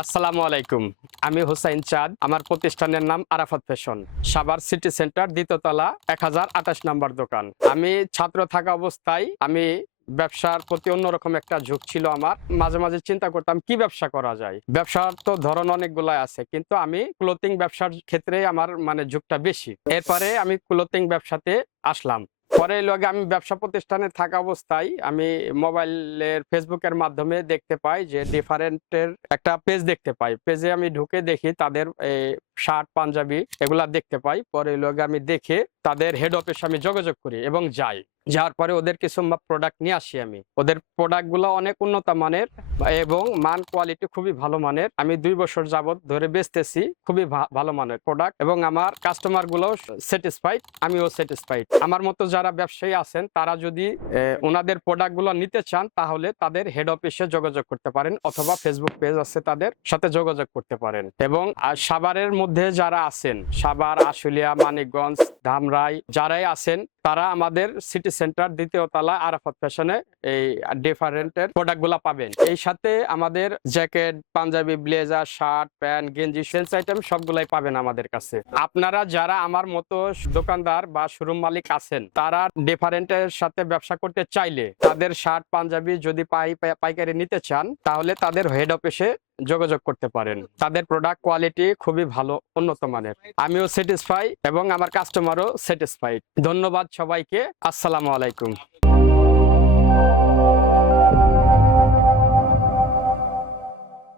আসসালামু আলাইকুম। আমি হুসাইন চাঁদ। আমার প্রতিষ্ঠানের নাম Arafat fashion. Savar city centre দ্বিতীয় তলা 1028 নম্বর দোকান। আমি ছাত্র থাকা অবস্থায় আমি ব্যবসার প্রতি অন্যরকম একটা ঝোঁক ছিল আমার। মাঝে, মাঝে চিন্তা করতাম কি ব্যবসা করা যায়। ব্যবসার তো ধরন অনেকগুলাই আছে। কিন্তু আমি ক্লথিং ব্যবসার ক্ষেত্রে আমার মানে ঝোঁকটা বেশি। এরপরে আমি ক্লথিং ব্যবসাতে আসলাম। পরে লগে আমি ব্যবসা প্রতিষ্ঠানে থাকা অবস্থায় আমি মোবাইলের ফেসবুকের মাধ্যমে দেখতে পাই যে ডিফারেন্টের একটা পেজ দেখতে পাই। পেজে আমি ঢুকে দেখি তাদের শার্ট পাঞ্জাবি এগুলা দেখতে পাই। পরে লগে আমি দেখে তাদের হেড অফিসে আমি যোগাযোগ করি এবং যাই। যাওয়ার পরে ওদের কিছু প্রোডাক্ট নিয়ে আসি আমি। ওদের প্রোডাক্টগুলো অনেক উন্নত মানের এবং মান কোয়ালিটি খুবই ভালো মানের। আমি ২ বছর যাবত ধরে বেচতেছি। খুবই ভালো মানের প্রোডাক্ট এবং আমার কাস্টমার গুলো স্যাটিসফাইড, আমিও স্যাটিসফাইড। আমার মতো যারা ব্যবসায়ী আছেন তারা যদি ওনাদের প্রোডাক্ট গুলো নিতে চান তাহলে তাদের হেড অফিসে যোগাযোগ করতে পারেন অথবা ফেসবুক পেজ আছে তাদের সাথে যোগাযোগ করতে পারেন। এবং সাভারের মধ্যে যারা আছেন, সাভার, আশুলিয়া, মানিকগঞ্জ, ধামরাই যারাই আছেন তারা আমাদের সিটি সেন্টার দ্বিতীয় তলা আরাফাত ফ্যাশনে এই ডিফারেন্টের প্রোডাক্ট গুলা পাবেন। এই সাথে আমাদের jacket, panjabi, blazer, shirt, pant, গেঞ্জি, সেলস আইটেম সবগুলাই পাবেন আমাদের কাছে। আপনারা যারা আমার মতো দোকানদার বা শোরুম মালিক আছেন তারা ডিফারেন্টের সাথে ব্যবসা করতে চাইলে তাদের শার্ট পাঞ্জাবি যদি পাইকারি নিতে চান তাহলে তাদের হেড অফিসে যোগাযোগ করতে পারেন। তাদের প্রোডাক্ট কোয়ালিটি খুবই ভালো, উন্নত মানের। আমিও স্যাটিসফাই এবং আমার কাস্টমারও স্যাটিসফাইড। ধন্যবাদ সবাইকে। আসসালামু আলাইকুম।